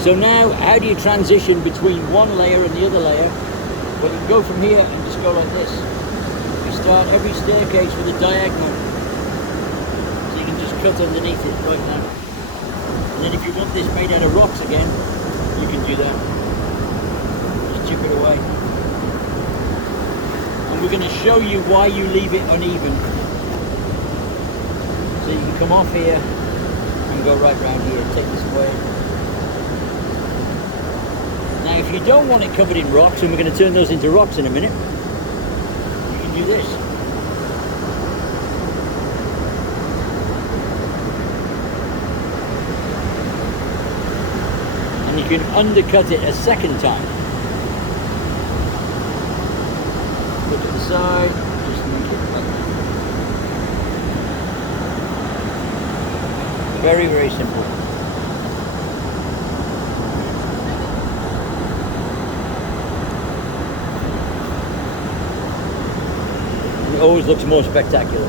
So now, how do you transition between one layer and the other layer? Well, you can go from here and just go like this. You start every staircase with a diagonal. So you can just cut underneath it right now. And then if you want this made out of rocks again, you can do that. Just chip it away. And we're going to show you why you leave it uneven. So you can come off here and go right round here, take this away. Now if you don't want it covered in rocks, and we're going to turn those into rocks in a minute, you can do this. And you can undercut it a second time. Look at the side, just make it like that. Very, very simple. It always looks more spectacular.